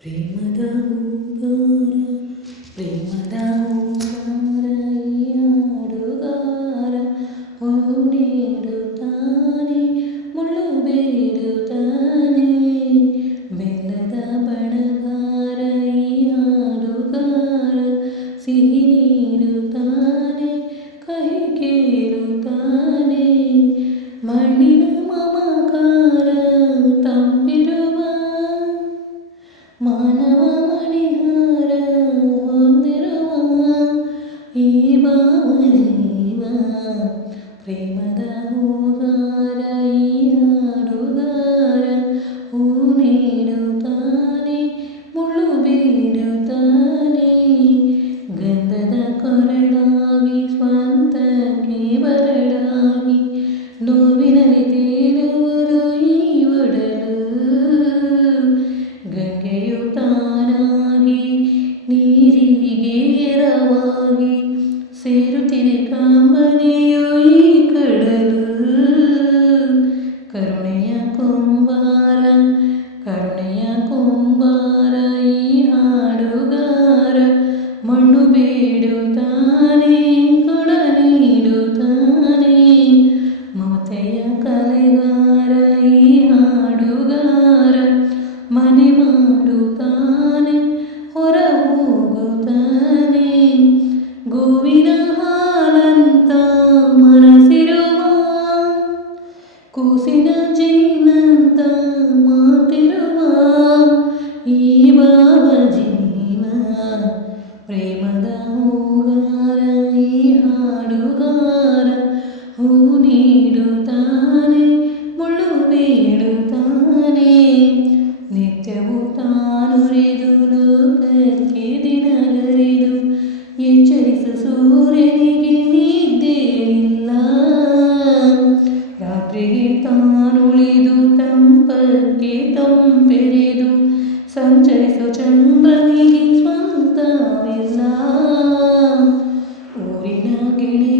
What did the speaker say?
ಪ್ರೇಮದ ಹೂಗಾರ ಪ್ರೇಮದ ಹೂಗಾರ ಈ ಹಾಡುಗಾರ ಹೂ ನೀಡುತ್ತಾನೆ ಮುಳ್ಳು ಬೇಡುತ್ತಾನೆ ಬೆಲ್ಲದ ಬಣಗಾರ ಈ ಹಾಡುಗಾರ ಸಿಹಿ ನೀಡುತ್ತಾನೆ ಕಹಿ ಕೇಳುತ್ತಾನೆ ಮಣ್ಣಿನ ಮಮಕಾರ ತಂಪಿರುವ ಮಾನವ ಮಣಿಹಾರ ಹೊಂದಿರುವ ಈ ಭಾವಜೀವ ಪ್ರೇಮದ ಹೂಗಾರ ಈ ಹಾಡುಗಾರ ಹೂ ನೀಡುತ್ತಾನೆ ಮುಳ್ಳು ಬೇಡುತ್ತಾನೆ ಗಂಧದ ಕೊರಳಾಗಿ ಸ್ವಂತಕ್ಕೆ ಬರಡಾಗಿ ನೋವಿನಲ್ಲಿ ತೇಲುವುದು ಈ ಒಡಲು ಗಂಗೆಯು ತಾನಾಗಿ ನೀರಿಗೆ ಎರವಾಗಿ ಸೇರುತ್ತಿದೆ ಕಾಂಬನೆಯು ಈ ಕಡಲು ಕರುಣೆಯ ಕುಂಬಾರ ಈ ಹಾಡುಗಾರ ಮಣ್ಣು ಬೇಡುತ್ತಾನೆ ಕೊಡ ನೀಡುತ್ತಾನೆ ಮಮತೆಯ ಕಲೆಗಾರ ಈ ಹಾಡುಗಾರ ಮನೆ ಮಾಡುತ್ತಾನೆ ಹೊರ ಹೋಗುತ್ತಾನೆ ಗೋವಿನ ಹಾಲಂತ ಮನಸಿರುವ ಕೂಸಿನ ಜೀನಂತ ಮಾತಿರುವ ಈ ಭಾವಜೀವ ಪ್ರೇಮದ ಹೂಗಾರ ಈ ಹಾಡುಗಾರ ಹೂ ನೀಡುತ್ತಾನೆ ಮುಳ್ಳು ಬೇಡುತ್ತಾನೆ ನಿತ್ಯವೂ ತಾನುರಿದು ಲೋಕಕ್ಕೆ ದಿನಗರಿದು ಎಚ್ಚರಿಸು ಸೂರ್ಯನಿಗೆ ನಿದ್ದೆಯಿಲ್ಲ ರಾತ್ರಿಗೆ ತಾನುಳಿದು ತಂಪಕ್ಕೆ ತಂಪೆರೆದು ಸಂಚರಿಸು ಚಂದ್ರನಿಗೆ ಸ್ವಂತವಿಲ್ಲ ಊರಿನ ಗಿಣಿ